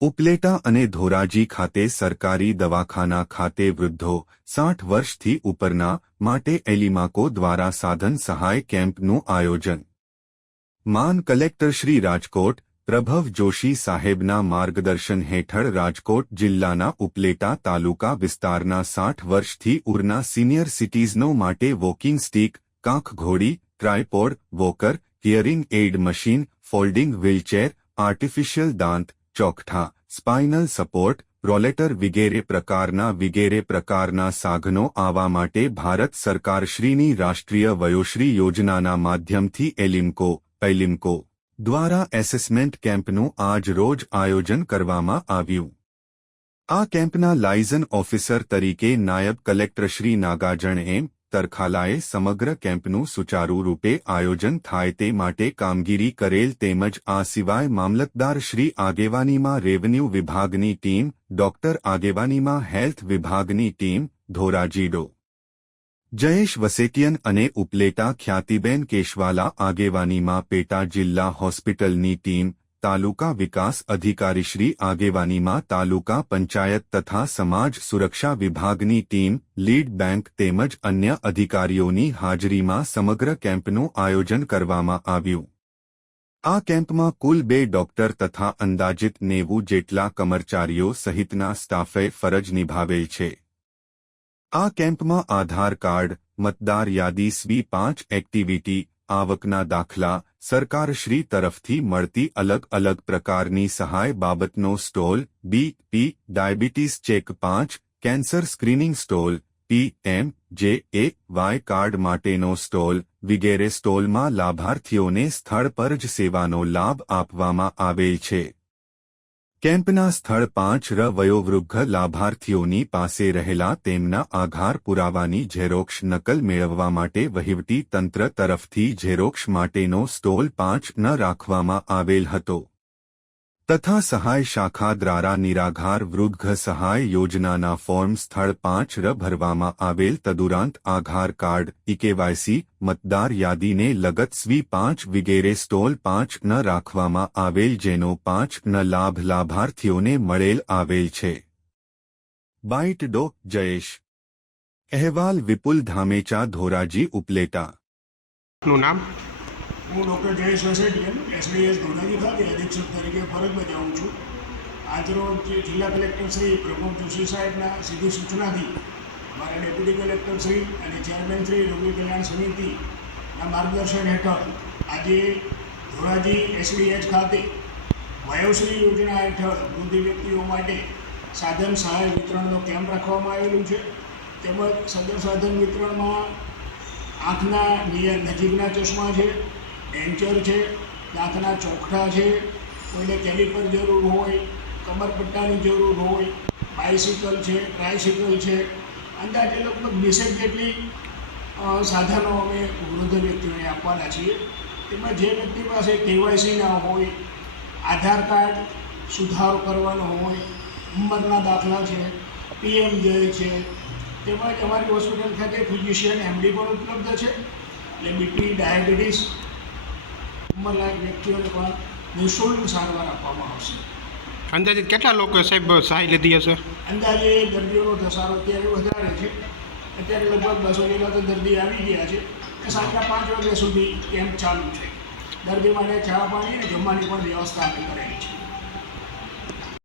ઉપલેટા અને ધોરાજી ખાતે સરકારી દવાખાના ખાતે વૃદ્ધો 60 વર્ષથી ઉપરના માટે એલિમાકો દ્વારા સાધન સહાય કેમ્પનું આયોજન। માન કલેક્ટર શ્રી રાજકોટ પ્રભવ જોશી સાહેબના માર્ગદર્શન હેઠળ રાજકોટ જિલ્લાના ઉપલેટા તાલુકા વિસ્તારના 60 વર્ષથી ઉરના સિનિયર સિટીઝનો માટે વોકિંગ સ્ટીક, કાંખ ઘોડી, tripod, walker, hearing aid machine, folding wheelchair, artificial દાંત, ચોકઠા, સ્પાઇનલ સપોર્ટ, રોલેટર વિગેરે પ્રકારના સાધનો આવા માટે ભારત સરકારશ્રીની રાષ્ટ્રીય વયોશ્રી યોજનાના માધ્યમથી એલિમકો દ્વારા એસેસમેન્ટ કેમ્પનું આજ રોજ આયોજન કરવામાં આવ્યું। આ કેમ્પના લાયઝન ઓફિસર તરીકે નાયબ કલેક્ટર શ્રી નાગાર્જુન એમ તરખાલાએ સમગ્ર કેમ્પનું સુચારુ રૂપે આયોજન થાય તે માટે કામગીરી કરેલ તેમજ આ સિવાય મામલતદાર શ્રી આગેવાનીમાં રેવન્યુ વિભાગની ટીમ, ડોક્ટર આગેવાનીમાં હેલ્થ વિભાગની ટીમ, ધોરાજી ડો. જયેશ વસેટિયન અને ઉપલેટા ખ્યાતિબેન કેશવાલા આગેવાનીમાં પેટા જિલ્લા હોસ્પિટલની ટીમ, તાલુકા વિકાસ અધિકારીશ્રી આગેવાનીમાં તાલુકા પંચાયત તથા સમાજ સુરક્ષા વિભાગની ટીમ, લીડ બેંક તેમજ અન્ય અધિકારીઓની હાજરીમાં સમગ્ર કેમ્પનું આયોજન કરવામાં આવ્યું। આ કેમ્પમાં કુલ 2 ડોક્ટર તથા અંદાજિત 90 જેટલા કર્મચારીઓ સહિતના સ્ટાફે ફરજ નિભાવેલ છે। આ કેમ્પમાં આધાર કાર્ડ, મતદાર યાદી સ્વી-5 એક્ટિવિટી, આવકના દાખલા, સરકારશ્રી તરફથી મળતી અલગ પ્રકારની સહાય બાબતનો stall, BP diabetes check 5, cancer screening stall, PMJAY card માટેનો સ્ટોલ વિગેરે સ્ટોલમાં લાભાર્થીઓને સ્થળ પર જ સેવાનો લાભ આપવામાં આવેલ છે। કેમ્પના સ્થળ 5 વયોવૃદ્ધ લાભાર્થીઓની પાસે રહેલા તેમના આધાર પુરાવાની ઝેરોક્ષ નકલ મેળવવા માટે વહીવટી તંત્ર તરફથી ઝેરોક્ષ માટેનો સ્ટોલ 5 રાખવામાં આવેલ હતો તથા સહાય શાખા દ્વારા નિરાધાર વૃદ્ધ સહાય યોજનાના ફોર્મ સ્થળ 5 ભરવામાં આવેલ તદુરાંત આધાર કાર્ડ, KYC, મતદાર યાદીને લગત સ્વી-5 વિગેરે સ્ટોલ 5 રાખવામાં આવેલ જેનો 5 લાભ લાભાર્થીઓને મળેલ આવેલ છે। બાઇટ ડો. જયેશ। અહેવાલ વિપુલ ધામેચા, ધોરાજી, ઉપલેટા। નું નામ? હું ડૉક્ટર જયેશ વસેટિયન, SBS ધોરાજી ખાતે અધિક્ષક તરીકે ફરજ બજાવું છું। આજરોજ જિલ્લા કલેક્ટર શ્રી પ્રભવ જોશી સાહેબના સીધી સૂચનાથી મારા ડેપ્યુટી કલેક્ટર શ્રી અને ચેરમેન શ્રી રોગી કલ્યાણ સમિતિના માર્ગદર્શન હેઠળ આજે ધોરાજી SBS ખાતે વયોશ્રી યોજના હેઠળ વૃદ્ધ વ્યક્તિઓ માટે સાધન સહાય વિતરણનો કેમ્પ રાખવામાં આવેલું છે। તેમજ સદર સાધન વિતરણમાં આંખના નજીકના ચશ્મા છે, ડેન્ચર છે, દાંતના ચોકઠા છે, કોઈને કેલિપર જરૂર હોય, કમરપટ્ટાની જરૂર હોય, બાઇસિકલ છે, ટ્રાયસિકલ છે, અંદાજે લગભગ 20 જેટલી સાધનો અમે વૃદ્ધ વ્યક્તિઓને આપવાના છીએ। તેમાં જે વ્યક્તિ પાસે KYC ના હોય, આધાર કાર્ડ સુધારો કરવાનો હોય, ઉંમરના દાખલા છે, PMJ છે, તેમજ અમારી હોસ્પિટલ ખાતે ફિઝિશિયન MD પણ ઉપલબ્ધ છે। એટલે BP ડાયાબિટીસ ઉંમરલાયક વ્યક્તિઓને પણ નિઃશુલ્ક સારવાર આપવામાં આવશે। અંદાજે કેટલા લોકો સાહેબ સહાય લીધી હશે? અંદાજે દર્દીઓનો ધસારો અત્યારે વધારે છે। અત્યારે લગભગ 200 જેટલા તો દર્દી આવી ગયા છે। સાંજના 5 વાગ્યા સુધી કેમ્પ ચાલુ છે। દર્દી માટે ચા પાણી અને જમવાની પણ વ્યવસ્થા અમે કરેલી છે।